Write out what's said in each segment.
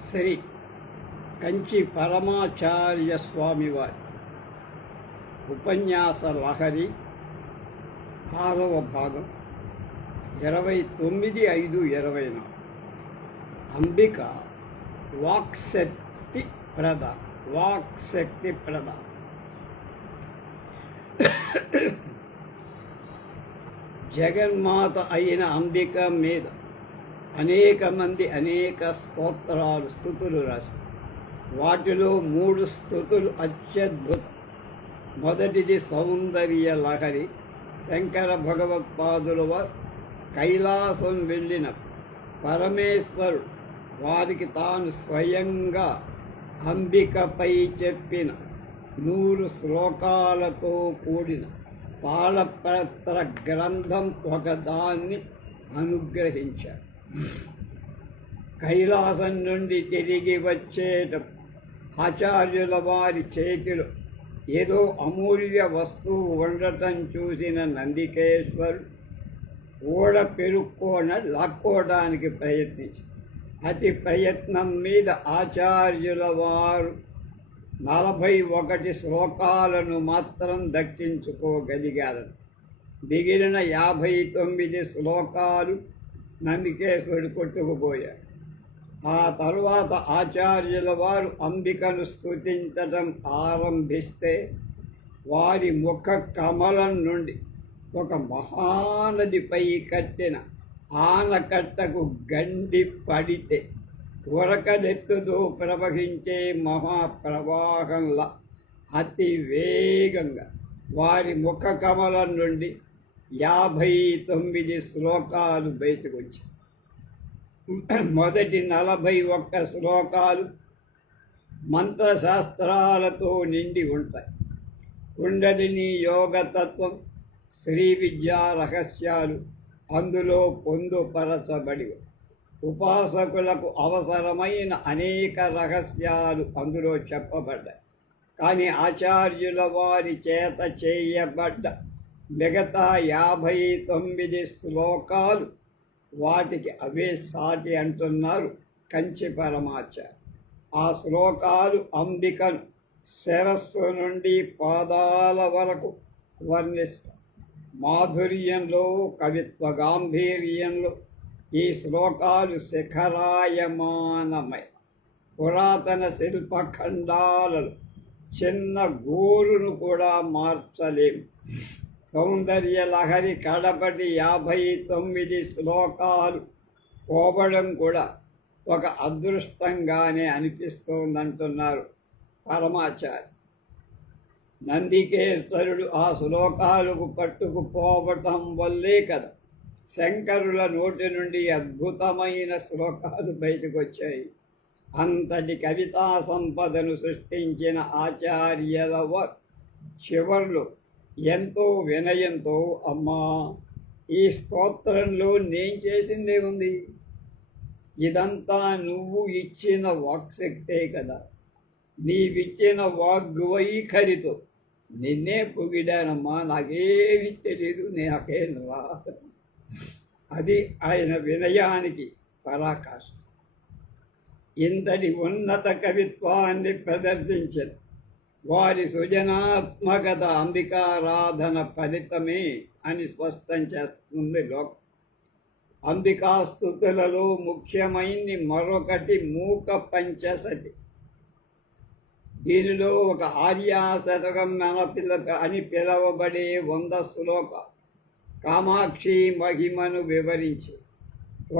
శ్రీ కంచి పరమాచార్య స్వామివారి ఉపన్యాస లహరి 6వ భాగం 29/5/24. అంబిక వాక్శక్తి ప్రద. జగన్మాత అయిన అంబిక మీద అనేక మంది అనేక స్తుతులు రాశారు. వాటిలో 3 స్తుతులు అత్యద్భుతం. మొదటిది సౌందర్య లహరి. శంకర భగవత్పాదుల వారు కైలాసం వెళ్ళిన పరమేశ్వరుడు వారికి తాను స్వయంగా అంబికపై చెప్పిన 100 శ్లోకాలతో కూడిన తాళపత్ర గ్రంథం ఒకదాన్ని అనుగ్రహించారు. కైలాసం నుండి తిరిగి వచ్చేటప్పుడు ఆచార్యుల వారి చేతిలో ఏదో అమూల్య వస్తువు ఉండటం చూసిన నందికేశ్వరుడు లాక్కోవడానికి ప్రయత్నించారు. అతి ప్రయత్నం మీద ఆచార్యుల వారు 41 శ్లోకాలను మాత్రం దక్కించుకోగలిగారు. మిగిలిన 59 శ్లోకాలు నందికేశ్వరుడు కొట్టుకుపోయారు. ఆ తరువాత ఆచార్యుల వారు అంబికను స్తుతించడం ఆరంభిస్తే వారి ముఖ కమలం నుండి ఒక మహానదిపై కట్టిన ఆనకట్టకు గండి పడితే ఉరకలెత్తుతో ప్రవహించే మహాప్రవాహంలా అతి వేగంగా వారి ముఖ కమలం నుండి 59 శ్లోకాలు బయటకు వచ్చాయి. మొదటి 41 శ్లోకాలు మంత్రశాస్త్రాలతో నిండి ఉంటాయి. కుండలిని యోగతత్వం, శ్రీ విద్యా రహస్యాలు అందులో పొందుపరచబడి, ఉపాసకులకు అవసరమైన అనేక రహస్యాలు అందులో చెప్పబడ్డాయి. కానీ ఆచార్యుల వారి చేత చేయబడ్డ మిగతా 59 శ్లోకాలు వాటికి అవే సాటి అంటున్నారు కంచి పరమాచార్య. ఆ శ్లోకాలు అంబికను శిరస్సు నుండి పాదాల వరకు వర్ణిస్తారు. మాధుర్యంలో, కవిత్వ గాంభీర్యంలో ఈ శ్లోకాలు శిఖరాయమానమై పురాతన శిల్పఖండాలలో చిన్న గోరును కూడా మార్చలేము. సౌందర్య లహరి కడపటి 59 శ్లోకాలు పోవడం కూడా ఒక అదృష్టంగానే అనిపిస్తోందంటున్నారు పరమాచార్య. నందికేశ్వరుడు ఆ శ్లోకాలకు పట్టుకుపోవటం వల్లే కదా శంకరుల నోటి నుండి అద్భుతమైన శ్లోకాలు బయటకు వచ్చాయి. అంతటి కవితా సంపదను సృష్టించిన ఆచార్యుల వారు చివర్లో ఎంతో వినయంతో, అమ్మా, ఈ స్తోత్రంలో నేను చేసిందే ఉంది, ఇదంతా నువ్వు ఇచ్చిన వాక్శక్తే కదా, నీవిచ్చిన వాగ్వైఖరితో నిన్నే పొగిడానమ్మా, నాకేమీ తెలియదు, నాకేం రాదు. అది ఆయన వినయానికి పరాకాష్ఠ. ఇంతటి ఉన్నత కవిత్వాన్ని ప్రదర్శించిన వారి సృజనాత్మకత అంబికారాధన ఫలితమే అని స్పష్టం చేస్తుంది లోకం. అంబికాస్తుతులలో ముఖ్యమైనది మరొకటి మూక పంచసతి. దీనిలో ఒక ఆర్యాశతకం అని పిలవబడే 100 శ్లోకాలు కామాక్షి మహిమను వివరించి,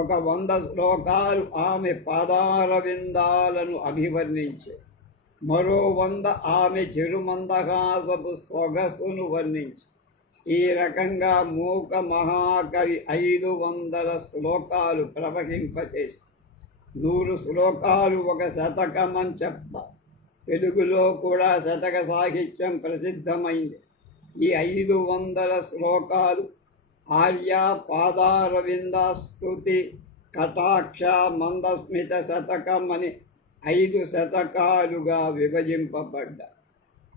ఒక 100 శ్లోకాలు ఆమె పాదారవిందాలను అభివర్ణించే, మరో 100 ఆమె చిరుమందహాసపు సొగసును వర్ణించి, ఈ రకంగా మూక మహాకవి 500 శ్లోకాలు ప్రవహింపచేసి 100 శ్లోకాలు ఒక శతకమని చెప్తారు. తెలుగులో కూడా శతక సాహిత్యం ప్రసిద్ధమైంది. ఈ 500 శ్లోకాలు ఆర్య పాదారవింద స్తుతి కటాక్ష మందస్మిత శతకం అని 5 శతకాలుగా విభజింపబడ్డాయి.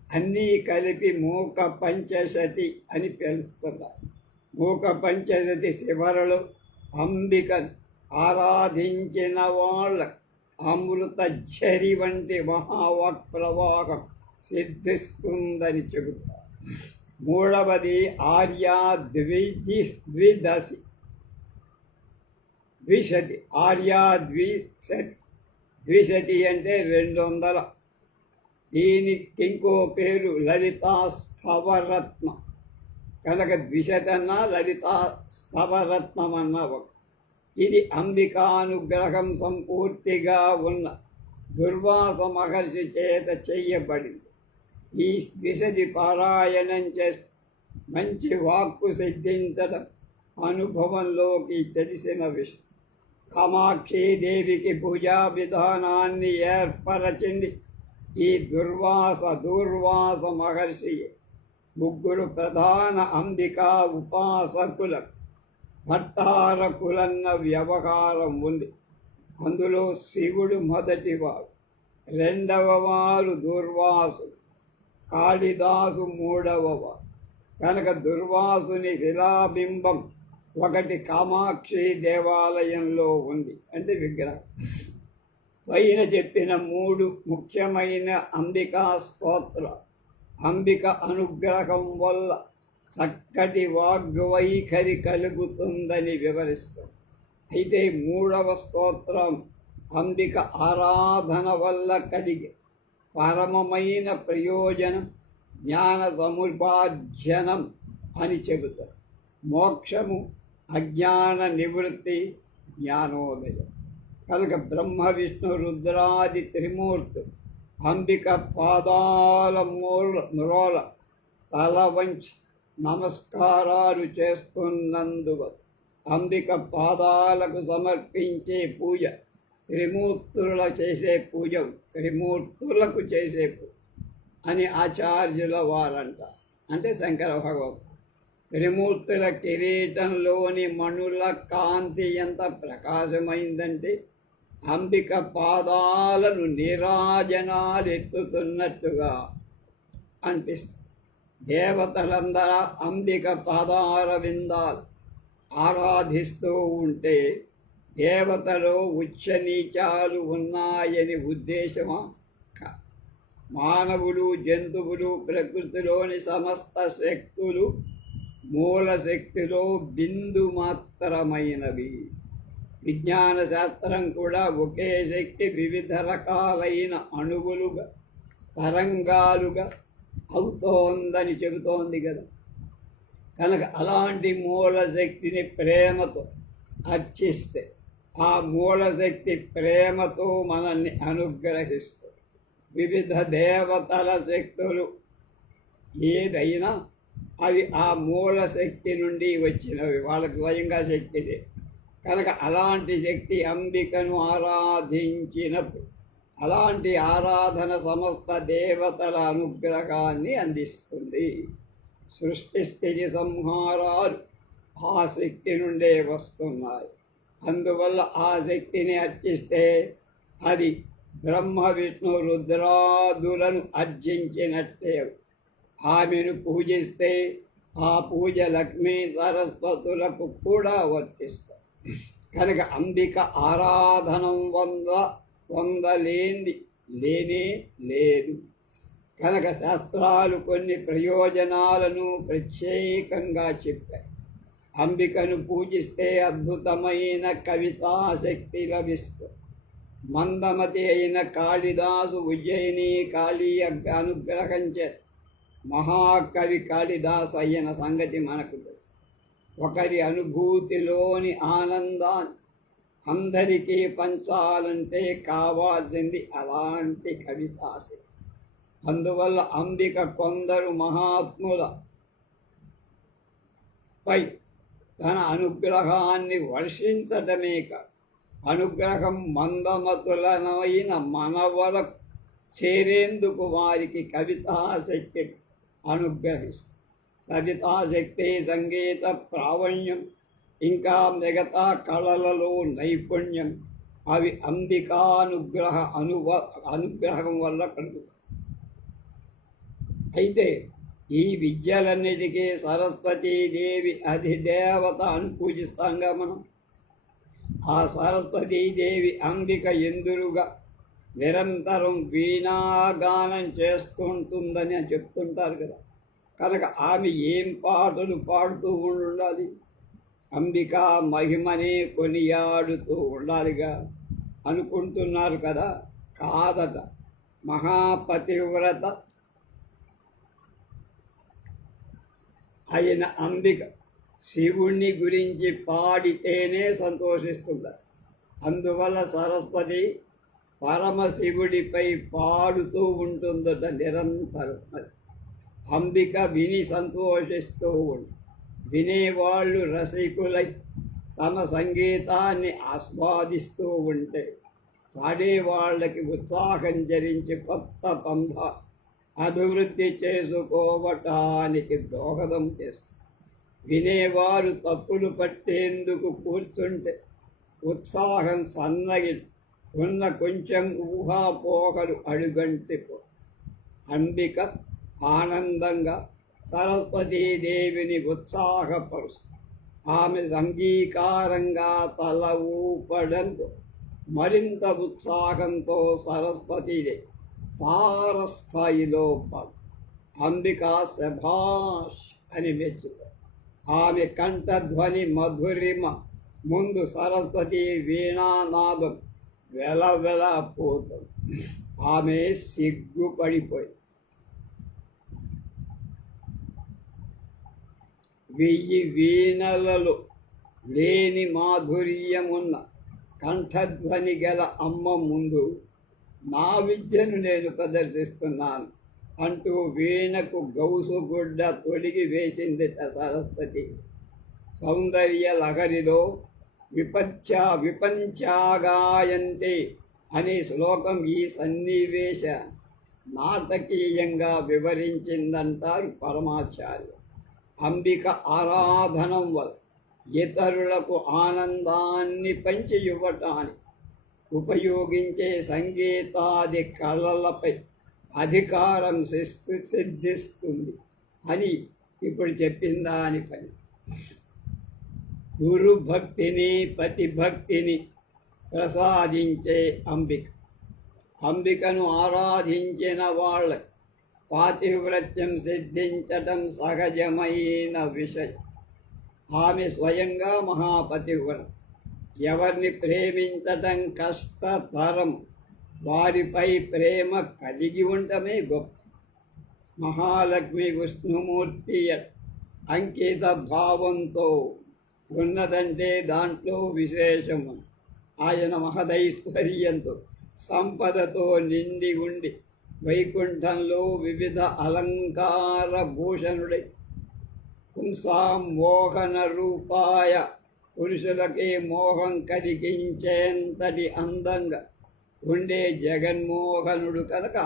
అన్నీ కలిపి మూక పంచశతి అని పిలుస్తున్నారు. మూక పంచశతి శివరులు అంబికను ఆరాధించిన వాళ్ళ అమృత ఝరి వంటి మహావాక్ ప్రవాహం సిద్ధిస్తుందని చెబుతారు. మూడవది ఆర్యా ద్విదశి ద్విశతి. ఆర్యా ద్విశతి అంటే 200. దీనికి ఇంకో పేరు లలితా స్థవరత్న. కనుక ద్విశతన్న లలితా స్థవరత్నం అన్న ఒక. ఇది అంబికానుగ్రహం సంపూర్తిగా ఉన్న దుర్వాస మహర్షి చేత చెయ్యబడింది. ఈ ద్విశతి పారాయణం చేస్తే మంచి వాక్కు సిద్ధించడం అనుభవంలోకి తెలిసిన విషయం. కామాక్షి దేవికి పూజా విధానాన్ని ఏర్పరచింది ఈ దూర్వాస మహర్షి. ముగ్గురు ప్రధాన అంబికా ఉపాసకులకు భట్టారకులన్న వ్యవహారం ఉంది. అందులో శివుడు మొదటివాడు, రెండవ వారు దుర్వాసుడు, కాళిదాసు మూడవవాడు. కనుక దుర్వాసుని శిలాబింబం ఒకటి కామాక్షి దేవాలయంలో ఉంది, అంటే విగ్రహం. పైన చెప్పిన 3 ముఖ్యమైన అంబికా స్తోత్ర అంబిక అనుగ్రహం వల్ల చక్కటి వాగ్వైఖరి కలుగుతుందని వివరిస్తుంది. అయితే 3వ స్తోత్రం అంబిక ఆరాధన వల్ల కలిగే పరమమైన ప్రయోజనం జ్ఞాన సముపార్జనం అని చెబుతారు. మోక్షము, అజ్ఞాన నివృత్తి, జ్ఞానోదయం. కనుక బ్రహ్మ విష్ణు రుద్రాది త్రిమూర్తులు అంబిక పాదాల మ్రోల తల వంచి నమస్కారాలు చేస్తున్నందువల్ల అంబిక పాదాలకు సమర్పించే పూజ త్రిమూర్తులకు చేసే పూజ అని ఆచార్యుల వారంట. అంటే శంకర భగవత్. త్రిమూర్తుల కిరీటంలోని మణుల కాంతి ఎంత ప్రకాశమైందంటే అంబిక పాదాలను నీరాజనాలెత్తుతున్నట్టుగా అనిపిస్తుంది. దేవతలందరూ అంబిక పాదార విందాలు ఆరాధిస్తూ ఉంటే దేవతలో ఉచ్చ నీచాలు ఉన్నాయని ఉద్దేశమా? మానవులు, జంతువులు, ప్రకృతిలోని సమస్త శక్తులు మూల శక్తిలో బిందు మాత్రమైనవి. విజ్ఞాన శాస్త్రం కూడా ఒకే శక్తి వివిధ రకాలైన అణువులుగా, తరంగాలుగా అవుతోందని చెబుతోంది కదా. కనుక అలాంటి మూల శక్తిని ప్రేమతో అర్చిస్తే ఆ మూలశక్తి ప్రేమతో మనల్ని అనుగ్రహిస్తుంది. వివిధ దేవతల శక్తులు ఏదైనా అవి ఆ మూలశక్తి నుండి వచ్చినవి, వాళ్ళకు స్వయంగా శక్తిదే. కనుక అలాంటి శక్తి అంబికను ఆరాధించినప్పుడు అలాంటి ఆరాధన సమస్త దేవతల అనుగ్రహాన్ని అందిస్తుంది. సృష్టి స్థితి సంహారాలు ఆ శక్తి నుండే వస్తున్నాయి. అందువల్ల ఆ శక్తిని అర్చిస్తే అది బ్రహ్మ విష్ణు రుద్రాదులను అర్జించినట్టే. ఆమెను పూజిస్తే ఆ పూజ లక్ష్మీ సరస్వతులకు కూడా వర్తిస్తుంది. కనుక అంబిక ఆరాధనం పొందలేంది లేనే లేదు. కనుక శాస్త్రాలు కొన్ని ప్రయోజనాలను ప్రత్యేకంగా చెప్పాయి. అంబికను పూజిస్తే అద్భుతమైన కవితాశక్తి లభిస్తుంది. మందమతి అయిన కాళిదాసు ఉజ్జయిని కాళీ అనుగ్రహించే మహాకవి కాళిదాస్ అయిన సంగతి మనకు తెలుసు. ఒకరి అనుభూతిలోని ఆనందాన్ని అందరికీ పంచాలంటే కావాల్సింది అలాంటి కవితాశక్తి. అందువల్ల అంబిక కొందరు మహాత్ముల పై తన అనుగ్రహాన్ని వర్షించటమే కాదు, అనుగ్రహం మందమతులనైన మనవలకు చేరేందుకు వారికి కవితాశక్తి అనుగ్రహిస్తుంది. కవితాశక్తి, సంగీత ప్రావీణ్యం, ఇంకా మిగతా కళలలో నైపుణ్యం అవి అనుగ్రహం వల్ల కలుగుతాయి. అయితే ఈ విద్యలన్నిటికీ సరస్వతీదేవి అధిదేవత అని పూజిస్తాంగా మనం. ఆ సరస్వతీదేవి అంబిక ఎందురుగా నిరంతరం వీణాగానం చేస్తుంటుందని అని చెప్తుంటారు కదా. కనుక ఆమె ఏం పాటలు పాడుతూ ఉండాలి? అంబికా మహిమనే కొనియాడుతూ ఉండాలిగా అనుకుంటున్నారు కదా. కాదట. మహాపతివ్రత అయిన అంబిక శివుణ్ణి గురించి పాడితేనే సంతోషిస్తుంది. అందువల్ల సరస్వతి పరమశివుడిపై పాడుతూ ఉంటుందట నిరంతరం. అంబిక విని సంతోషిస్తూ ఉంటుంది. వినేవాళ్ళు రసికులై తమ సంగీతాన్ని ఆస్వాదిస్తూ ఉంటే పాడేవాళ్ళకి ఉత్సాహం జరించి కొత్త పంథ అభివృద్ధి చేసుకోవటానికి దోహదం చేస్తుంది. వినేవారు తప్పులు పట్టేందుకు కూర్చుంటే ఉత్సాహం సన్నగి ఉన్న కొంచెం ఊహాపోహలు అడుగంటిపో. అంబిక ఆనందంగా సరస్వతీదేవిని ఉత్సాహపరుస్తుంది. ఆమె అంగీకారంగా తల ఊపడంతో మరింత ఉత్సాహంతో సరస్వతీదేవి తారస్థాయిలో అంబికా శభాష్ అని మెచ్చుతారు. ఆమె కంఠధ్వని మధురిమ ముందు సరస్వతి వీణానాదం వెలవెలపోతుంది. ఆమె సిగ్గుపడిపోయి 1000 వీణలలో లేని మాధుర్యమున్న కంఠధ్వని గల అమ్మ ముందు నా విద్యను నేను ప్రదర్శిస్తున్నాను అంటూ వీణకు గౌసుగుడ్డ తొడిగి వేసింది సరస్వతి. సౌందర్య లహరిలో విపంచాగాయంతే అనే శ్లోకం ఈ సన్నివేశ నాటకీయంగా వివరించిందంటారు పరమాచార్య. అంబిక ఆరాధనం వల్ల ఇతరులకు ఆనందాన్ని పంచి ఇవ్వటానికి ఉపయోగించే సంగీతాది కళలపై అధికారం సిద్ధిస్తుంది అని ఇప్పుడు చెప్పిన దాని పని. గురు భక్తిని పతిభక్తిని ప్రసాదించే అంబిక. అంబికను ఆరాధించిన వాళ్ళ పాతివ్రత్యం సిద్ధించటం సహజమైన విషయం. ఆమె స్వయంగా మహాపతివ్రత. ఎవరిని ప్రేమించటం కష్టతరం వారిపై ప్రేమ కలిగి ఉండటమే గొప్ప. మహాలక్ష్మి విష్ణుమూర్తి అంకిత భావంతో ఉన్నదంటే దాంట్లో విశేషము. ఆయన మహదైశ్వర్యంతో సంపదతో నిండి ఉండి వైకుంఠంలో వివిధ అలంకార భూషణుడై పుంసాం మోహన రూపాయ పురుషులకే మోహం కలిగించేంతటి అందంగా ఉండే జగన్మోహనుడు కనుక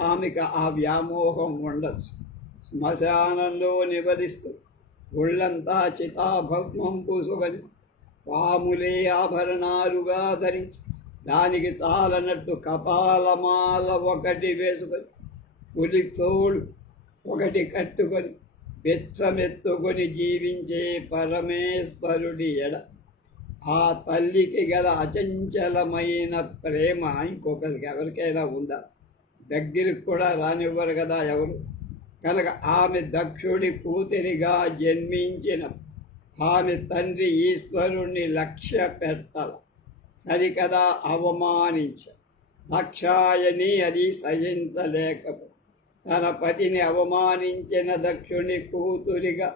ఆమెకు ఆ వ్యామోహం ఉండొచ్చు. శ్మశానంలో నివరిస్తూ ఒళ్ళంతా చితాభస్మం పూసుకొని పాములే ఆభరణాలుగా ధరించి దానికి చాలనట్టు కపాలమాల ఒకటి వేసుకొని పులితోడు ఒకటి కట్టుకొని బెచ్చమెత్తుకొని జీవించే పరమేశ్వరుడి ఎడ ఆ తల్లికి గల అచంచలమైన ప్రేమ ఇంకొకరికి ఎవరికైనా ఉందా? దగ్గరికి కూడా రానివ్వరు కదా ఎవరు. కనుక ఆమె దక్షుడి కూతురిగా జన్మించిన ఆమె తండ్రి ఈశ్వరుణ్ణి లక్ష్య పెట్టాల సరికదా అవమానించ. దక్షాయని అది సహించలేకపో తన పతిని అవమానించిన దక్షుని కూతురిగా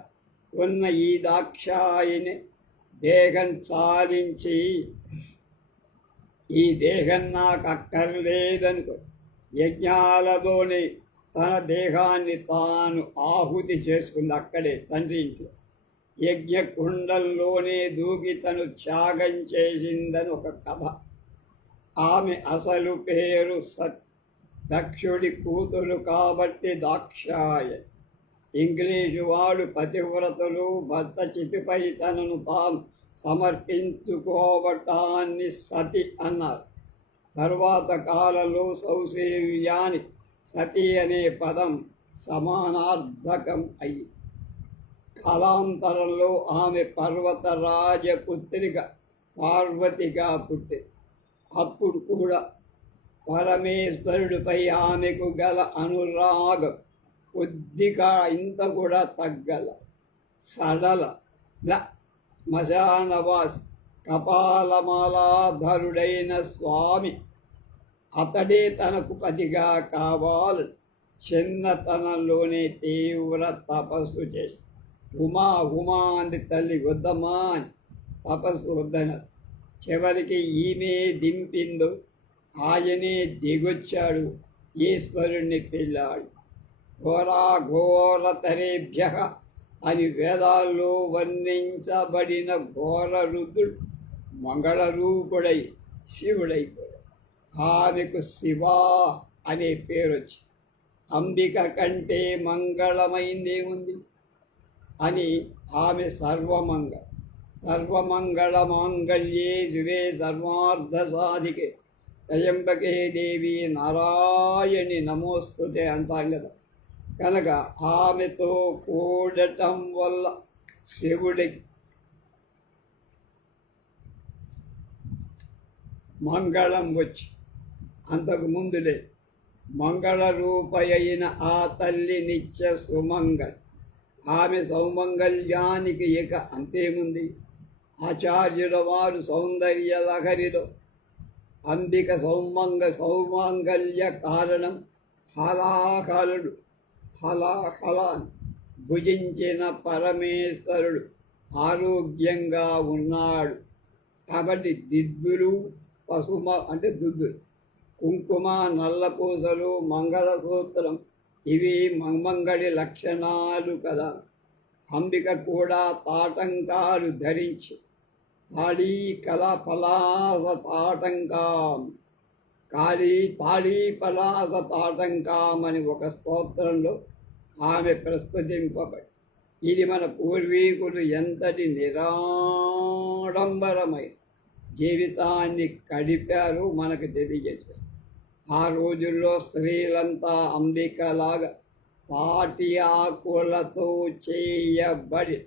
ఉన్న ఈ దాక్షాయిని దేహం సాధించి ఈ దేహం నాకు అక్కర్లేదనుకో యజ్ఞాలతోనే తన దేహాన్ని తాను ఆహుతి చేసుకుంది. అక్కడే తండ్రి ఇంట్లో యజ్ఞకుండంలోనే దూకి తను త్యాగం చేసిందని ఒక కథ. ఆమె అసలు పేరు దక్షుడి కూతురు కాబట్టి దాక్షాయ. ఇంగ్లీషు వాడు పతివ్రతలు భర్త చితిపై తనను తాను సమర్పించుకోవటాన్ని సతి అన్నారు. తరువాత కాలంలో సౌశీల్యాని సతి అనే పదం సమానార్థకం అయ్యి కాలాంతరంలో ఆమె పర్వతరాజపుత్రిక పార్వతిగా పుట్టింది. అప్పుడు కూడా పరమేశ్వరుడిపై ఆమెకు గల అనురాగం కొద్దిగా ఇంత కూడా తగ్గల. సడల శ్మశానవాసి కపాలమాలాధరుడైన స్వామి అతడే తనకు పతిగా కావాలని చిన్నతనంలోనే తీవ్ర తపస్సు చేసి ఉమా అని తల్లి వద్దమ్మా అని తపస్సు వద్దన చివరికి ఈమె దింపిందో ఆయనే దిగొచ్చాడు, ఈశ్వరుణ్ణి పిల్లాడు. ఘోరతరేభ్య అని వేదాల్లో వర్ణించబడిన ఘోర రుద్రుడు మంగళరూపుడై శివుడైపోయాడు. ఆమెకు శివ అనే పేరు వచ్చి అంబిక కంటే మంగళమైందేముంది అని ఆమె సర్వమంగళ మాంగళ్యే శివే సర్వార్థ సాధికే త్రయంబకే దేవి నారాయణి నమోస్తుతే అంటాం కదా. కనుక ఆమెతో కూడటం వల్ల శివుడికి మంగళం వచ్చి అంతకు ముందులే మంగళ రూపయైన ఆ తల్లి నిత్య సుమంగళ. ఆమె సౌమంగళ్యానికి ఇక అంతేముంది. ఆచార్యుల వారు సౌందర్య లహరిలో అంబిక సౌమంగళ్య కారణం హలాహలాన్ని భుజించిన పరమేశ్వరుడు ఆరోగ్యంగా ఉన్నాడు కాబట్టి దిద్దులు అంటే దుద్దులు, కుంకుమ, నల్లపూసలు, మంగళసూత్రం ఇవి మంగళి లక్షణాలు కదా. అంబిక కూడా తాటంకాలు ధరించి తాళీ పలాస తాటంకాం అని ఒక స్తోత్రంలో ఆమె ప్రస్తుతింపబడి ఇది మన పూర్వీకులు ఎంతటి నిరాడంబరమైన జీవితాన్ని గడిపారు మనకు తెలియజేస్తారు. ఆ రోజుల్లో స్త్రీలంతా అంబికలాగా తాటి ఆకులతో చేయబడి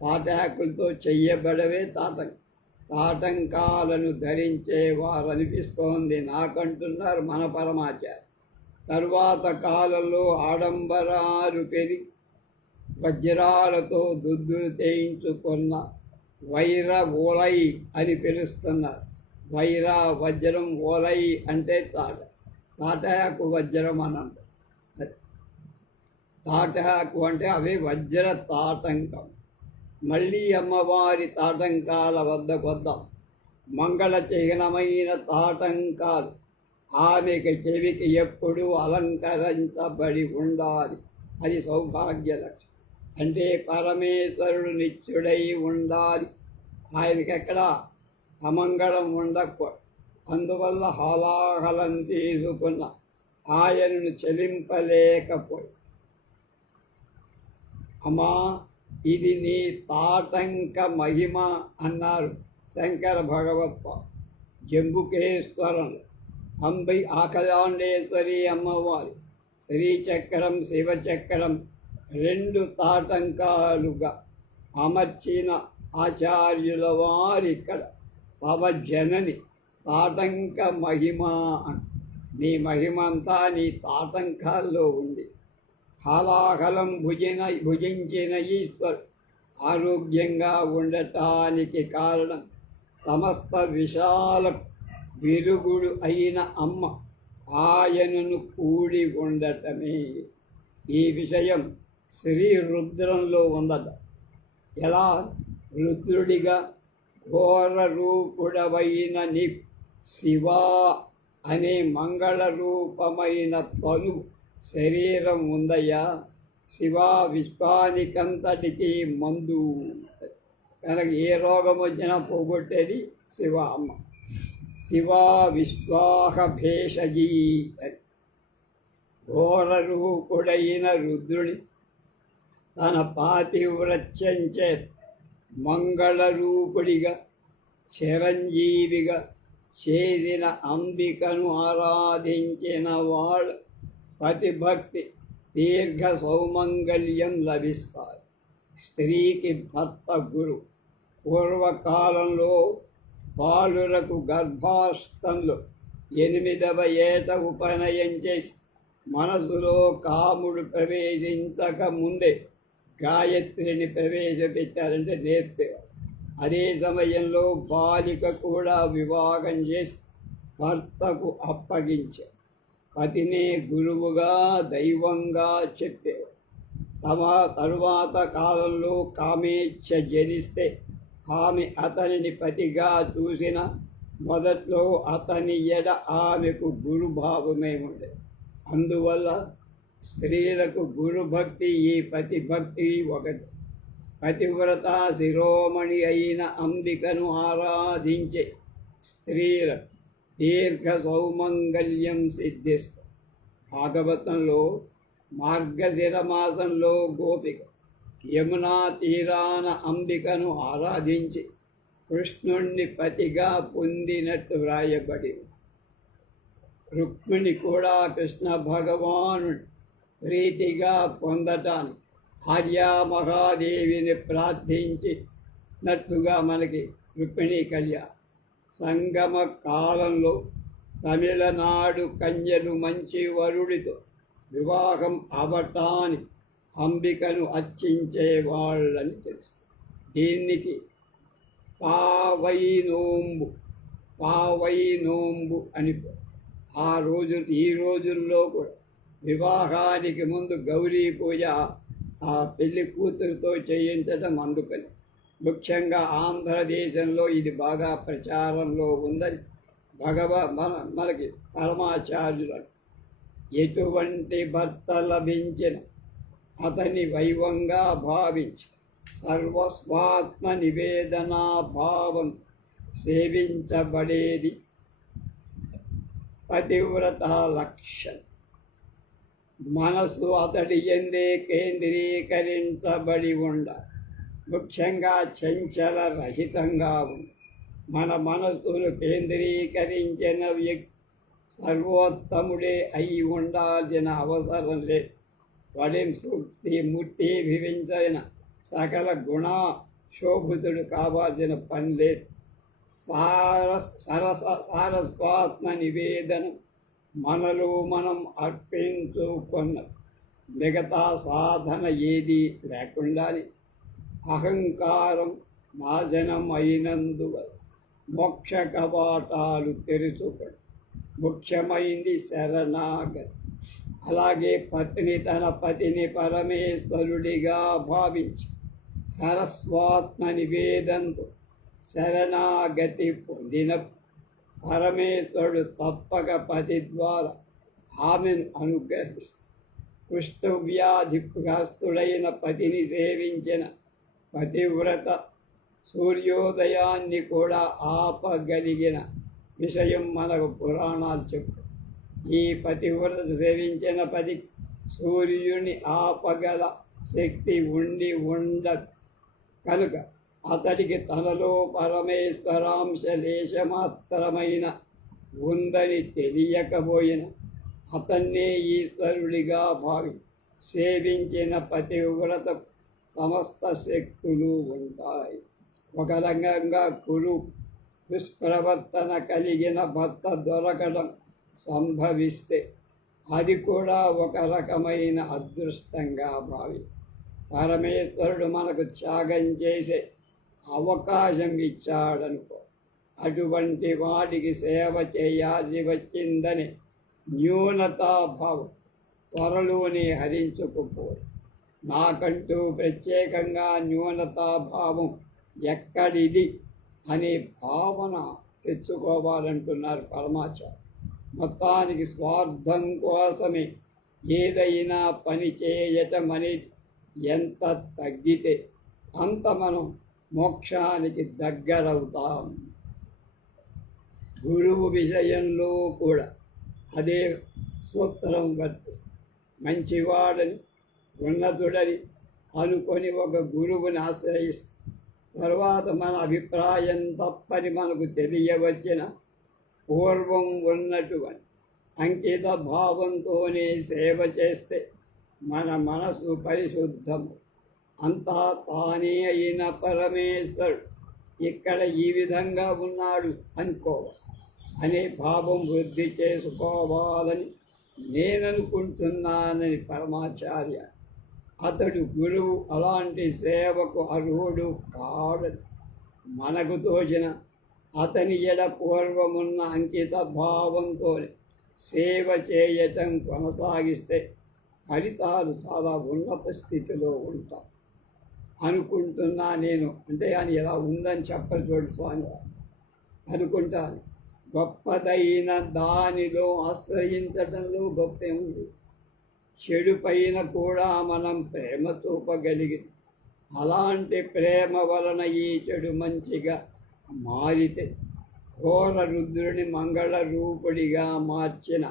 తాటాకులతో చెయ్యబడవే తాటంకాలను ధరించేవారు అనిపిస్తోంది నాకంటున్నారు మన పరమాచార్య. తరువాత కాలంలో ఆడంబరాలు పెరిగి వజ్రాలతో దుద్దులు చేయించుకున్న వైర ఓలై అని పిలుస్తున్నారు. వజ్రం ఓలై అంటే తాటాకు వజ్రం అని అంటారు. తాటాకు అంటే అవి వజ్ర తాటంకం. మళ్ళీ అమ్మవారి తాటంకాల వద్దకు వద్దాం. మంగళ చిహ్నమైన తాటంకాలు ఆమెకి చెవికి ఎప్పుడూ అలంకరించబడి ఉండాలి. అది సౌభాగ్య లక్షణం. అంటే పరమేశ్వరుడు నిత్యుడై ఉండాలి. ఆయనకి ఎక్కడ అమంగళం ఉండకూడదు. అందువల్ల హలాహలం తీసుకున్న ఆయనను చెలింపలేకపోయి అమ్మా ఇది నీ తాటంక మహిమ అన్నారు శంకర భగవత్పాద. జంబుకేశ్వరంలో ఆకలాండేశ్వరి అమ్మవారి శ్రీచక్రం శివచక్రం 2 తాటంకాలుగా అమర్చిన ఆచార్యుల వారిక్కడ తవ జనని తాటంక మహిమ అని. నీ మహిమంతా నీ తాటంకాల్లో ఉంది. హలాహలం భుజించిన ఈశ్వరు ఆరోగ్యంగా ఉండటానికి కారణం సమస్త విశాల విరుగుడు అయిన అమ్మ ఆయనను కూడి ఉండటమే. ఈ విషయం శ్రీ రుద్రంలో ఉన్నద. ఎలా రుద్రుడిగా ఘోర రూపుడవైన నీ శివ అనే మంగళ రూపమైన తను శరీరం ఉందయ్యా. శివ విశ్వానికంతటికి మందు. కనుక ఏ రోగం వచ్చినా పోగొట్టేది శివ అమ్మ. శివ విశ్వాహ భేషజీ అని. ఘోర రూపుడైన రుద్రుని తన పాతివ్రత్యంచే మంగళరూపుడిగా చిరంజీవిగా చేసిన అంబికను ఆరాధించిన వాళ్ళ ప్రతిభక్తి దీర్ఘ సౌమంగళ్యం లభిస్తారు. స్త్రీకి భర్త గురు, పూర్వకాలంలో బాలురకు గర్భాస్థంలో 8వ ఏట ఉపనయనం చేసి మనసులో కాముడు ప్రవేశించక ముందే గాయత్రిని ప్రవేశపెట్టారంటే నేర్పేవారు. అదే సమయంలో బాలిక కూడా వివాహం చేసి భర్తకు అప్పగించారు. పతినే గురువుగా దైవంగా చెప్పేవారు. తరువాత కాలంలో కామేచ్ఛ జనిస్తే ఆమె అతనిని పతిగా చూసిన మొదట్లో అతని ఎడ ఆమెకు గురుభావమే ఉండేది. అందువల్ల స్త్రీలకు గురుభక్తి ఈ పతిభక్తి ఒకటి. పతివ్రత శిరోమణి అయిన అంబికను ఆరాధించే స్త్రీల దీర్ఘ సౌమంగళ్యం సిద్ధిస్తుంది. భాగవతంలో మార్గశిర మాసంలో గోపిక యమునా తీరాన అంబికను ఆరాధించి కృష్ణుణ్ణి పతిగా పొందినట్టు వ్రాయబడి, రుక్మిణి కూడా కృష్ణ భగవానుడి ప్రీతిగా పొందటానికి ఆర్యామహాదేవిని ప్రార్థించినట్టుగా మనకి రుక్మిణీ కళ్యాణం. సంగమ కాలంలో తమిళనాడు కన్యలు మంచి వరుడితో వివాహం అవటానికి అంబికను అర్చించేవాళ్ళని తెలుసు. దీనికి పావై నోంబు అని ఈ రోజుల్లో కూడా వివాహానికి ముందు గౌరీ పూజ ఆ పెళ్లి కూతురుతో చేయించడం అందుకని. ముఖ్యంగా ఆంధ్రదేశంలో ఇది బాగా ప్రచారంలో ఉందని మనకి పరమాచార్యులు ఎటువంటి భర్త లభించిన అతని వైవంగా భావించి సర్వస్వాత్మ నివేదనా భావం సేవించబడేది పతివ్రత లక్షణం. మనసు అతడి ఎందే కేంద్రీకరించబడి ముఖ్యంగా చంచల రహితంగా ఉంది. మన మనసును కేంద్రీకరించిన వ్యక్తి సర్వోత్తముడే అయి ఉండాల్సిన అవసరం లేదు. వడిం సూక్తి ముట్టి వివించిన సకల గుణ శోభితుడు కావాల్సిన పని లేదు. సారస్వాత్మ నివేదనం మనలో మనం అర్పించుకున్న మిగతా సాధన ఏది లేకుండానే అహంకారం నాశనం అయినందువల్ల మోక్ష కవాటాలు తెరుచుకొని ముఖ్యమైంది శరణాగతి. అలాగే పత్ని తన పతిని పరమేశ్వరుడిగా భావించి సరస్వాత్మ నివేదంతో శరణాగతి పొందిన పరమేశ్వరుడు తప్పక పతి ద్వారా ఆమెను అనుగ్రహిస్తాడు. కుష్ఠవ్యాధిగ్రస్తుడైన పతిని సేవించిన పతివ్రత సూర్యోదయాన్ని కూడా ఆపగలిగిన విషయం మనకు పురాణాలు చెప్పు. ఈ పతివ్రత సేవించిన పతి సూర్యుని ఆపగల శక్తి ఉండదు కనుక అతడికి తనలో పరమేశ్వరాంశ లేశమాత్రమైన ఉందని తెలియకపోయిన అతన్నే ఈశ్వరుడిగా భావి సేవించిన పతివ్రత సమస్త శక్తులు ఉంటాయి. ఒక రంగంగా కురు దుష్ప్రవర్తన కలిగిన భర్త దొరకడం సంభవిస్తే అది కూడా ఒక రకమైన అదృష్టంగా భావించి పరమేశ్వరుడు మనకు త్యాగం చేసే అవకాశం ఇచ్చాడనుకో. అటువంటి వాడికి సేవ చేయాల్సి వచ్చిందని న్యూనతాభావం త్వరలోనే హరించుకుపోయి నాకంటూ ప్రత్యేకంగా న్యూనతాభావం ఎక్కడిది అనే భావన తెచ్చుకోవాలంటున్నారు పరమాచార్య. మొత్తానికి స్వార్థం కోసమే ఏదైనా పని చేయటం అనేది ఎంత తగ్గితే అంత మనం మోక్షానికి దగ్గరవుతాం. గురువు విషయంలో కూడా అదే సూత్రం వర్తిస్తుంది. మంచివాడని ఉన్నతుడని అనుకొని ఒక గురువుని ఆశ్రయిస్తాం. తర్వాత మన అభిప్రాయం తప్పని మనకు తెలియవచ్చిన పూర్వం ఉన్నటువంటి అంకిత భావంతోనే సేవ చేస్తే మన మనసు పరిశుద్ధము. అంతా తానే అయిన పరమేశ్వరుడు ఇక్కడ ఈ విధంగా ఉన్నాడు అనుకోవాలి అనే భావం వృద్ధి చేసుకోవాలని నేననుకుంటున్నానని పరమాచార్య. అతడు గురువు, అలాంటి సేవకు అర్హుడు కాడని మనకు తోచిన అతని ఎడ పూర్వమున్న అంకిత భావంతో సేవ చేయటం కొనసాగిస్తే ఫలితాలు చాలా ఉన్నత స్థితిలో ఉంటాం అనుకుంటున్నా నేను. అంటే అని ఎలా ఉందని చెప్పరు చూడు స్వామి, అనుకుంటాను. గొప్పదైన దానిలో ఆశ్రయించడంలో గొప్ప ఉంది. చెడు పైన కూడా మనం ప్రేమ చూపగలిగింది. అలాంటి ప్రేమ వలన ఈ చెడు మంచిగా మారితే ఘోర రుద్రుని మంగళ రూపుడిగా మార్చిన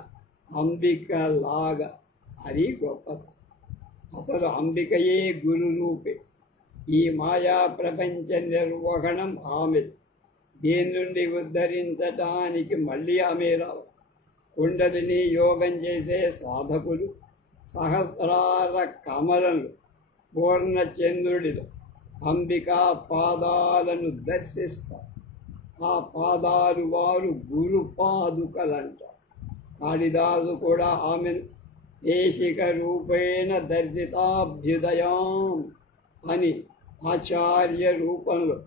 అంబికలాగా అది గొప్పది. అసలు అంబికయే గురు రూపే. ఈ మాయా ప్రపంచ నిర్వహణం ఆమె. దీని నుండి ఉద్ధరించటానికి మళ్ళీ ఆమె రావు. కుండలిని యోగం చేసే సాధకులు సహస్రార కమలను పూర్ణచంద్రుడిలో అంబికా పాదాలను దర్శిస్తారు. ఆ పాదాలు వారు గురు పాదుకలంటారు. కాళిదాసు కూడా ఆమెను దేశిక రూపేణ దర్శితాభ్యుదయాం అని ఆచార్య రూపంలో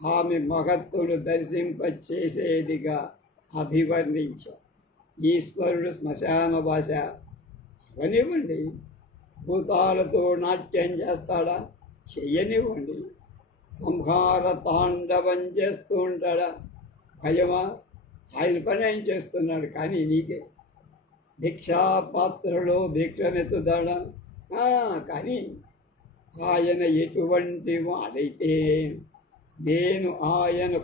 ఆమె మహత్తును దర్శింపచేసేదిగా అభివర్ణించారు. ఈశ్వరుడు శ్మశాన భాష అవనివ్వండి, భూతాలతో నాట్యం చేస్తాడా? చెయ్యనివ్వండి. సంహార తాండవం చేస్తూ ఉంటాడా? భయమా? ఆయన పని ఆయన చేస్తున్నాడు, కానీ నీకే. భిక్షాపాత్రలో భిక్షమెత్తుతాడా? కానీ ఆయన ఎటువంటి వాడైతే నేను ఆయన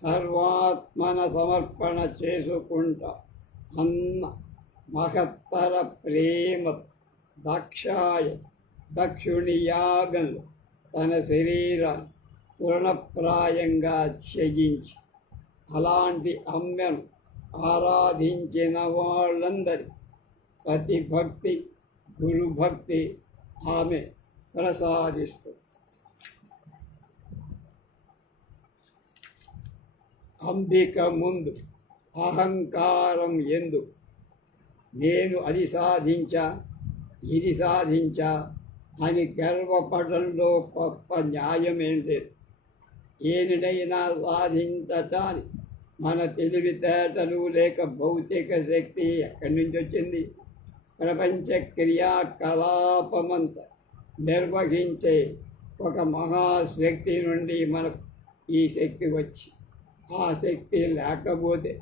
సర్వాత్మన సమర్పణ చేసుకుంటా అన్న మహత్తర ప్రేమ దక్షుని యాగంలో తన శరీరాన్ని తృణప్రాయంగా త్యజించి అలాంటి అమ్మెను ఆరాధించిన వాళ్ళందరి ప్రతిభక్తి గురుభక్తి ఆమె ప్రసాదిస్తుంది. అంబిక ముందు అహంకారం ఎందు నేను అది సాధించా ఇది సాధించా అని గర్వపడంలో గొప్ప న్యాయమేం లేదు. ఏనినైనా సాధించటానికి మన తెలివితేటలు లేక భౌతిక శక్తి ఎక్కడి నుంచి వచ్చింది? ప్రపంచ క్రియాకలాపమంతా నిర్వహించే ఒక మహాశక్తి నుండి మనకు ఈ శక్తి వచ్చి, ఆ శక్తి లేకపోతే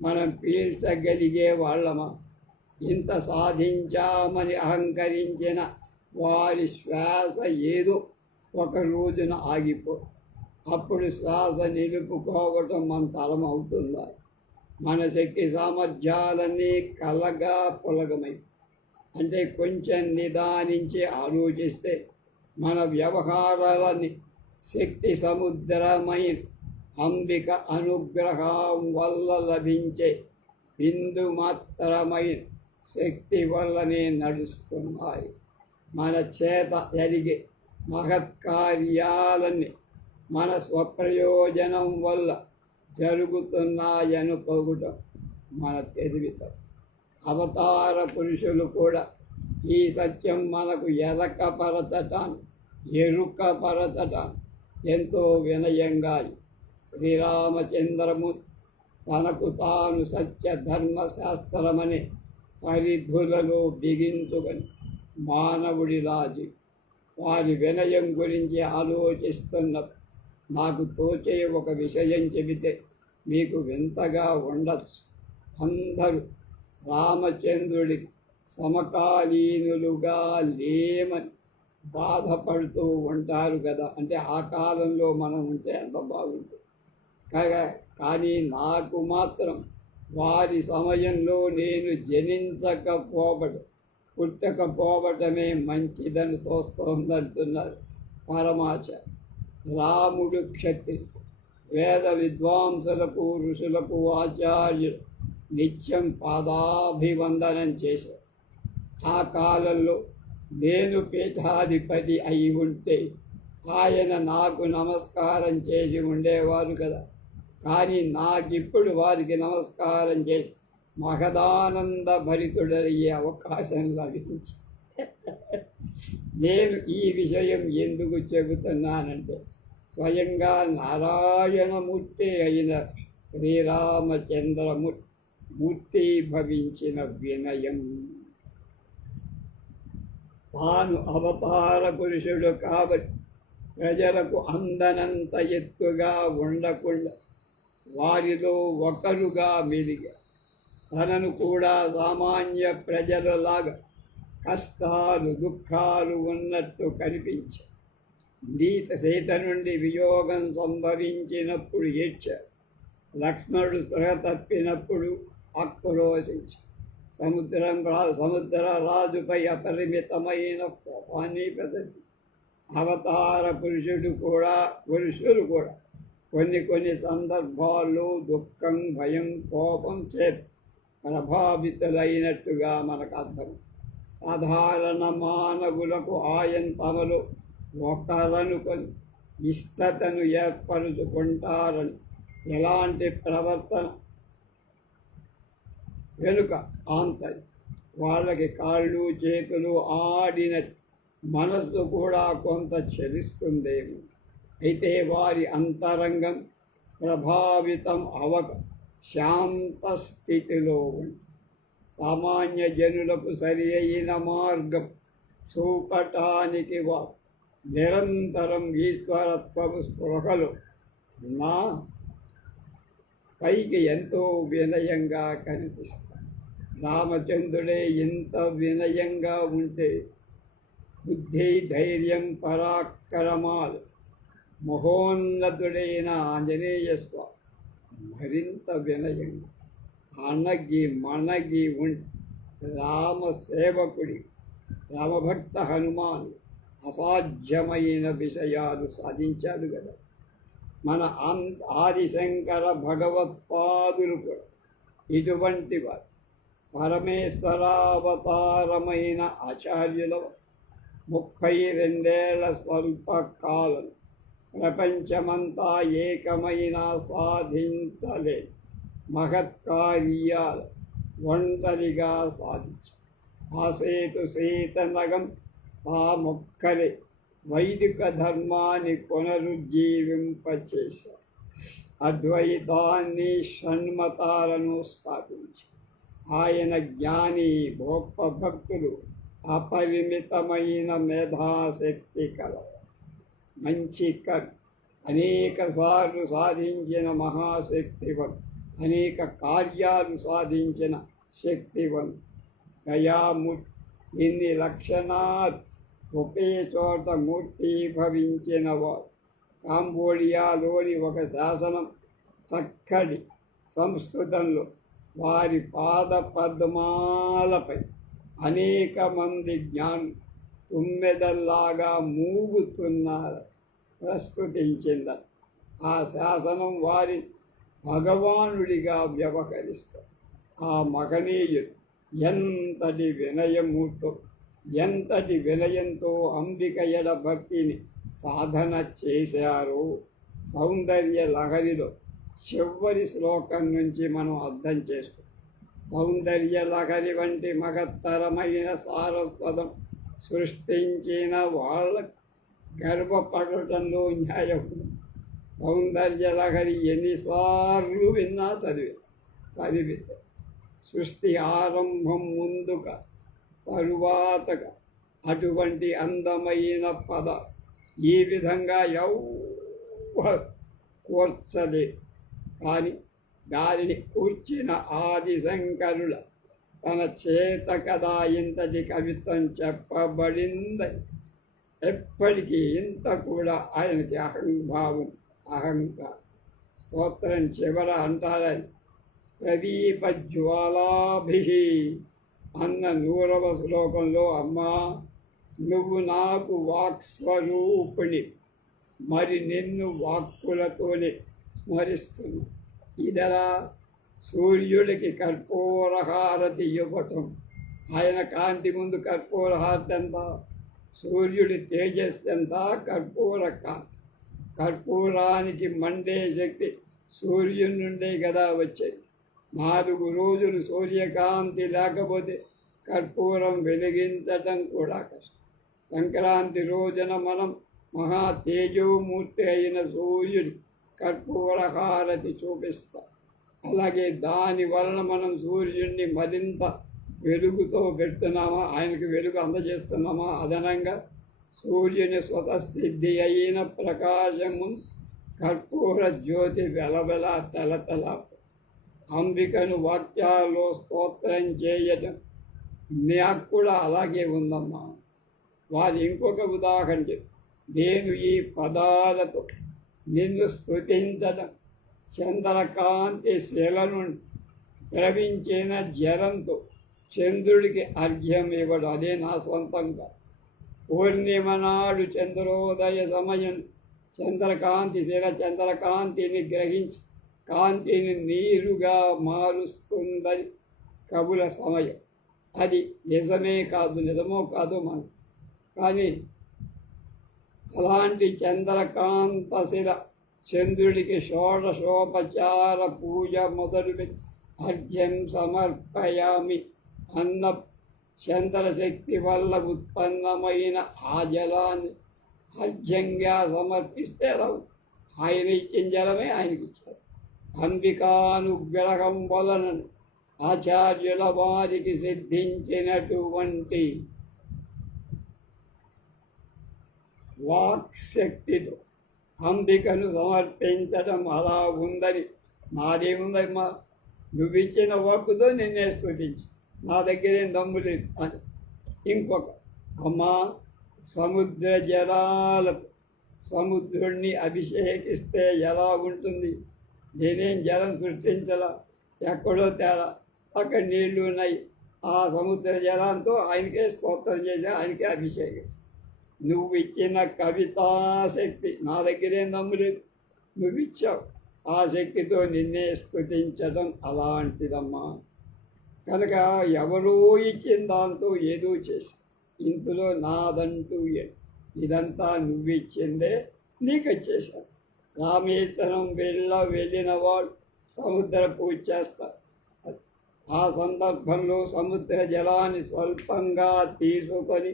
మనం పీల్చగలిగే వాళ్ళమా? ఇంత సాధించామని అహంకరించిన వారి శ్వాస ఏదో ఒక రోజున ఆగిపో. అప్పుడు శ్వాస నిలుపుకోవటం మన తరం అవుతుందా? మన శక్తి సామర్థ్యాలన్నీ కలగా పొలగమై, అంటే కొంచెం నిదానించి ఆలోచిస్తే మన వ్యవహారాలని శక్తి సముద్రమైన అంబిక అనుగ్రహం వల్ల లభించే బిందు మాత్రమైన శక్తి వల్లనే నడుస్తున్నాయి. మన చేత జరిగే మహత్కార్యాలన్నీ మన స్వప్రయోజనం వల్ల జరుగుతున్నాయనుకోవటం మన తెలివితో. అవతార పురుషులు కూడా ఈ సత్యం మనకు ఎరుకపరచటాన్ని ఎంతో వినయంగా శ్రీరామచంద్రము తనకు తాను సత్య ధర్మశాస్త్రమనే పరిధులలో బిగించుకొని మానవుడిలాజి వారి వినయం గురించి ఆలోచిస్తున్నప్పుడు నాకు తోచే ఒక విషయం చెబితే మీకు వింతగా ఉండొచ్చు. అందరూ రామచంద్రుడి సమకాలీనులుగా లేమని బాధపడుతూ ఉంటారు కదా. అంటే ఆ కాలంలో మనం ఉంటే ఎంత బాగుంటుంది. కానీ నాకు మాత్రం వారి సమయంలో నేను పుట్టకపోవటమే మంచిదని తోస్తోందంటున్నారు పరమాచార్య. రాముడు క్షత్రి, వేద విద్వాంసులకు ఋషులకు ఆచార్యులు నిత్యం పాదాభివందనం చేశారు. ఆ కాలంలో నేను పీఠాధిపతి అయి ఉంటే ఆయన నాకు నమస్కారం చేసి ఉండేవారు కదా, కానీ నాకిప్పుడు వారికి నమస్కారం చేసి మహదానంద భరితుడయ్యే అవకాశం లభించి నేను ఈ విషయం ఎందుకు చెబుతున్నానంటే, స్వయంగా నారాయణమూర్తి అయిన శ్రీరామచంద్రమూర్తి భవించిన వినయం. తాను అవతార పురుషుడు కాబట్టి ప్రజలకు అందనంత ఎత్తుగా ఉండకుండా వారిలో ఒకరుగా మెలిగా, తనను కూడా సామాన్య ప్రజలలాగా కష్టాలు దుఃఖాలు ఉన్నట్టు కనిపించి సీత నుండి వియోగం సంభవించినప్పుడు ఏడ్చారు. లక్ష్మణుడు త్వర తప్పినప్పుడు ఆక్రోశించి సముద్ర రాజుపై అపరిమితమైన కోపాన్ని ప్రదర్శించి అవతార పురుషులు కూడా కొన్ని సందర్భాల్లో దుఃఖం, భయం, కోపం చేత ప్రభావితులైనట్టుగా మనకు అర్థం. సాధారణ మానవులకు ఆయన తమలో ఒకరనుకొని ఇష్టతను ఏర్పరుచుకుంటారని, ఎలాంటి ప్రవర్తన వెనుక ఆంతరి వాళ్ళకి కాళ్ళు చేతులు ఆడినట్టు మనసు కూడా కొంత చెలిస్తుందేమో. అయితే వారి అంతరంగం ప్రభావితం అవక శాంత స్థితిలో ఉంది. సామాన్య జనులకు సరి అయిన మార్గం చూపటానికి వారు నిరంతరం ఈశ్వరత్వపు స్పృహలో నా పైకి ఎంతో వినయంగా కనిపిస్తారు. రామచంద్రుడే ఇంత వినయంగా ఉంటే బుద్ధి, ధైర్యం, పరాక్రమాలు మహోన్నతుడైన ఆంజనేయ స్వామి మరింత వినయంగా మనగి ఉండి రామ సేవకుడి రామభక్త హనుమాను అసాధ్యమైన విషయాలు సాధించాడు కదా. మన ఆదిశంకర భగవత్పాదులు కూడా ఇటువంటి వారు. పరమేశ్వరావతారమైన ఆచార్యుల 32 ఏళ్ల స్వల్ప కాలం ప్రపంచమంతా ఏకమైన సాధించలేదు. మహత్కార్యాలు ఒంటరిగా సాధించు. ఆసేతు సీతనగం తామొక్కరే వైదిక ధర్మాన్ని పునరుజ్జీవింపచేశారు. అద్వైతాన్ని, షణ్మతాలను స్థాపించి ఆయన జ్ఞాని, గొప్ప భక్తులు, అపరిమితమైన మేధాశక్తి కలవారు. మంచి అనేక సార్లు సాధించిన మహాశక్తివంతు, అనేక కార్యాలు సాధించిన శక్తివంతు, దయామూర్తి. ఇన్ని లక్షణాలు ఒకే చోట మూర్తీభవించిన వారు. కాంబోడియాలోని ఒక శాసనం చక్కటి సంస్కృతంలో వారి పాద పద్మాలపై అనేక మంది జ్ఞానులు తుమ్మెదల్లాగా మూగుతున్నారు ప్రస్తుతించింది. ఆ శాసనం వారి భగవానుడిగా వ్యవహరిస్తారు. ఆ మహనీయుడు ఎంతటి వినయంతో అంబిక ఎడ భక్తిని సాధన చేశారో సౌందర్య లహరిలో చివరి శ్లోకం నుంచి మనం అర్థం చేసుకో. సౌందర్య లహరి వంటి మహత్తరమైన సారస్వతం సృష్టించిన వాళ్ళ గర్వపడటంలో న్యాయం. సౌందర్య లహరి ఎన్నిసార్లు విన్నా చదివి సృష్టి ఆరంభం ముందుగా తరువాతగా అటువంటి అందమైన పద ఈ విధంగా కూర్చలే. కానీ దానిని కూర్చిన ఆదిశంకరుల తన చేత కదా ఇంతటి కవిత్వం చెప్పబడిందని. ఎప్పటికీ ఇంత కూడా ఆయనకి అహంకారం. స్తోత్రం చివర అంటారని ప్రదీపజ్వాలాభి అన్న 100వ శ్లోకంలో, అమ్మా నువ్వు నాకు వాక్స్వరూపిణి, మరి నిన్ను వాక్కులతోనే స్మరిస్తున్నా. ఇదలా సూర్యుడికి కర్పూరహారతి ఇవ్వటం. ఆయన కాంతి ముందు కర్పూరహారతి ఎంత? సూర్యుడి తేజస్సంతా కర్పూర కాంతి. కర్పూరానికి మండే శక్తి సూర్యుని నుండే కదా వచ్చేది. 4 రోజులు సూర్యకాంతి లేకపోతే కర్పూరం వెలిగించటం కూడా కష్టం. సంక్రాంతి రోజున మనం మహా తేజోమూర్తి అయిన సూర్యుడి కర్పూర హారతి చూపిస్తాం. అలాగే దాని వలన మనం సూర్యుడిని మరింత వెలుగుతో పెడుతున్నామా, ఆయనకు వెలుగు అందజేస్తున్నామా? అదనంగా సూర్యుని స్వతసిద్ధి అయిన ప్రకాశము కర్పూర జ్యోతి వెలవెల తలతల. అంబికను వాక్యాల్లో స్తోత్రం చేయటం నాకు కూడా అలాగే ఉందమ్మా. వారి ఇంకొక ఉదాహరణ చెప్పు. నేను ఈ పదాలతో నిన్ను స్తుతించడం, చంద్రకాంతి శిల నుండి ద్రవించిన జలంతో చంద్రుడికి అర్ఘ్యం ఇవ్వడం, అదే నా సొంతంగా. పూర్ణిమ నాడు చంద్రోదయ సమయం చంద్రకాంతి శిల చంద్రకాంతిని గ్రహించి కాంతిని నీరుగా మారుస్తుందని కవుల సమయం. అది నిజమో కాదో మనం, కానీ అలాంటి చంద్రకాంత శిల చంద్రుడికి షోడశోపచార పూజ మొదలుపెట్టి అర్ఘ్యం సమర్పయామి అన్న చంద్రశక్తి వల్ల ఉత్పన్నమైన ఆ జలాన్ని అర్ఘ్యంగా సమర్పిస్తే ఆయన ఇచ్చిన జలమే ఆయనకి ఇచ్చారు. అంబికానుగ్రహం వలన ఆచార్యుల వారికి సిద్ధించినటువంటి వాక్శక్తితో అంబికను సమర్పించడం అలా ఉందని. నాదేముందమ్మా, నువ్విచ్చిన వాక్కుతో నిన్నే స్తుతించు, నా దగ్గరేం దమ్ము లేదు అని. ఇంకొక అమ్మా, సముద్ర జలాలతో సముద్రుణ్ణి అభిషేకిస్తే ఎలా ఉంటుంది? నేనేం జలం సృష్టించలా, ఎక్కడో తేడా, అక్కడ నీళ్లు ఉన్నాయి. ఆ సముద్ర జలంతో ఆయనకే స్తోత్రం చేసి ఆయనకే అభిషేకం. నువ్వు ఇచ్చిన కవితాశక్తి నా దగ్గరేం నమ్ములేదు, నువ్వు ఇచ్చావు. ఆ శక్తితో నిన్నే స్తుతించడం అలాంటిదమ్మా. కనుక ఎవరో ఇచ్చిన దాంతో ఏదో చేసి ఇందులో నాదంటూ ఇదంతా నువ్వు ఇచ్చిందే, నీకు వచ్చేసారు. రామేశ్వరం వెళ్ళిన వాడు సముద్ర పూజ చేస్తారు. ఆ సందర్భంలో సముద్ర జలాన్ని స్వల్పంగా తీసుకొని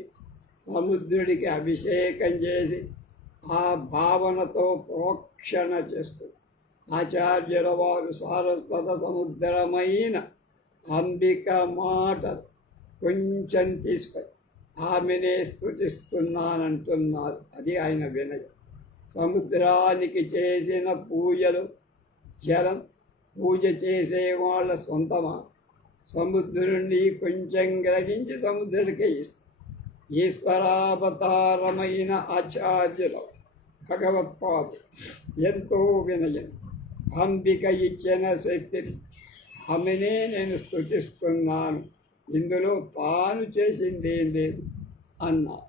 సముద్రుడికి అభిషేకం చేసి ఆ భావనతో ప్రోక్షణ చేస్తుంది. ఆచార్యుల వారు సారస్వత సముద్రమైన అంబిక మాట కొంచెం తీసుకొని ఆమెనే స్తుతిస్తున్నానంటున్నారు. అది ఆయన వినయం. సముద్రానికి చేసిన పూజలు జలం పూజ చేసే వాళ్ళ సొంతమా? సముద్రుడిని కొంచెం గ్రహించి సముద్రుడికే ఇస్తారు. ఈశ్వరావతారమైన ఆచార్యుల భగవత్పాదు ఎంతో వినయం. అంబిక ఇచ్చిన శక్తిని ఆమెనే నేను స్తుతిస్తున్నాను, ఇందులో తాను చేసిందేం లేదు అన్నారు.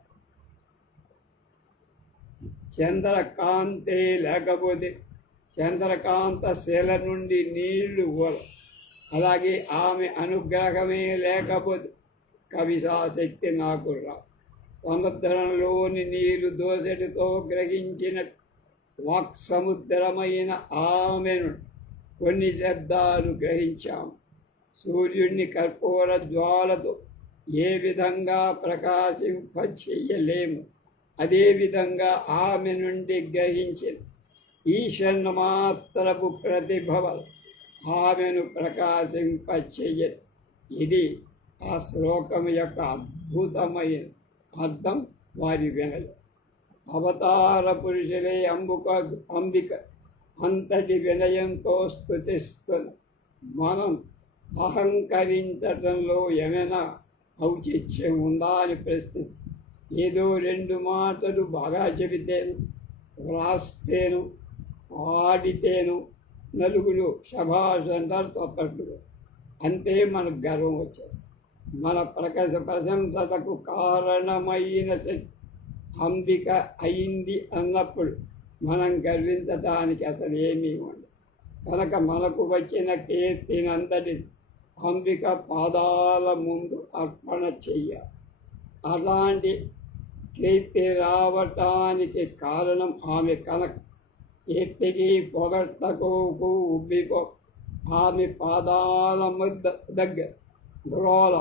చంద్రకాంతే లేకపోతే చంద్రకాంత శిల నుండి నీళ్లు అలాగే ఆమె అనుగ్రహమే లేకపోతే కవితాశక్తి నాకు రా. సముద్రంలోని నీరు దోసెటితో గ్రహించిన వాక్ సముద్రమైన ఆమెను కొన్ని శబ్దాలు గ్రహించాము. సూర్యుడిని కర్పూర జ్వాలతో ఏ విధంగా ప్రకాశింపచేయలేము, అదేవిధంగా ఆమె నుండి గ్రహించిన ఈశ్వర మాత్రపు ప్రతిభవ ఆమెను ప్రకాశింపచేయదు. ఇది ఆ శ్లోకం యొక్క అద్భుతమైన అర్థం, వారి వినయం. అవతార పురుషులే అంబిక అంతటి వినయంతో స్తుతిస్తున్న మనం అహంకరించటంలో ఏమైనా ఔచిత్యం ఉందా అని ప్రశ్నిస్తాం. ఏదో 2 మాటలు బాగా చెబితేను, వ్రాస్తేను, ఆడితేను నలుగురు శభాష్ అంటారు, తప్పట్లు, అంతే మనకు గర్వం వచ్చేస్తుంది. మన ప్రశంసతకు కారణమైన శక్తి అంబిక అయింది అన్నప్పుడు మనం గర్వించటానికి అసలు ఏమీ ఉండదు. కనుక మనకు వచ్చిన కీర్తినంతటి అంబిక పాదాల ముందు అర్పణ చెయ్యాలి. అలాంటి కీర్తి రావటానికి కారణం ఆమె కనుక కీర్తికి పొగడ్తకు ఉబ్బిపో ఆమె పాదాల ముద్ద దగ్గర గ్రోల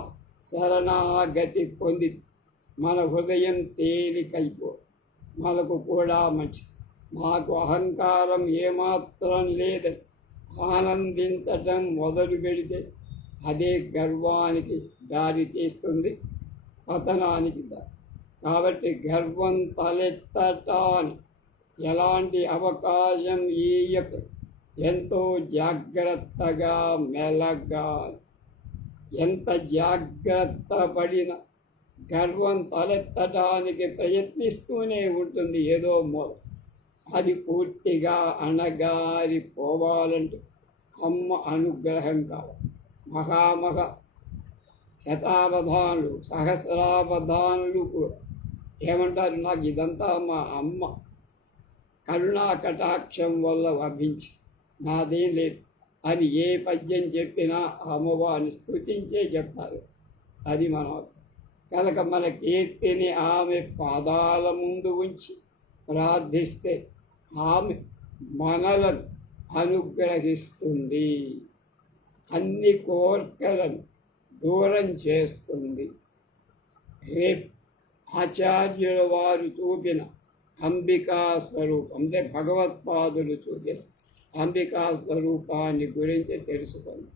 శరణాగతి పొంది మన హృదయం తేలికైపో మనకు కూడా మంచిది. మాకు అహంకారం ఏమాత్రం లేదని ఆనందించటం మొదలు పెడితే అదే గర్వానికి దారి తీస్తుంది, పతనానికి దారి. కాబట్టి గర్వం తలెత్తటానికి ఎలాంటి అవకాశం ఇయ్యకు. ఎంతో జాగ్రత్తగా మెలగాలి. ఎంత జాగ్రత్త పడినా గర్వం తలెత్తడానికి ప్రయత్నిస్తూనే ఉంటుంది ఏదో మూల. అది పూర్తిగా అణగారిపోవాలంటే అమ్మ అనుగ్రహం కావాలి. మహామహ శతావధానులు సహస్రావధానులు కూడా ఏమంటారు, నాకు ఇదంతా మా అమ్మ కరుణా కటాక్షం వల్ల లభించి నాదేం లేదు అని ఏ పద్యం చెప్పినా అమ్మవారిని స్తుతించే చెప్తారు. అది మనం కనుక మన కీర్తిని ఆమె పాదాల ముందు ఉంచి ప్రార్థిస్తే ఆమె మనలను అనుగ్రహిస్తుంది, అన్ని కోర్కెలను దూరం చేస్తుంది. రేపు ఆచార్యుల వారు చూపిన అంబికా స్వరూపం అంటే భగవత్పాదులు చూపిన అంబికా స్వరూపాన్ని గురించి తెలుసుకుందాం.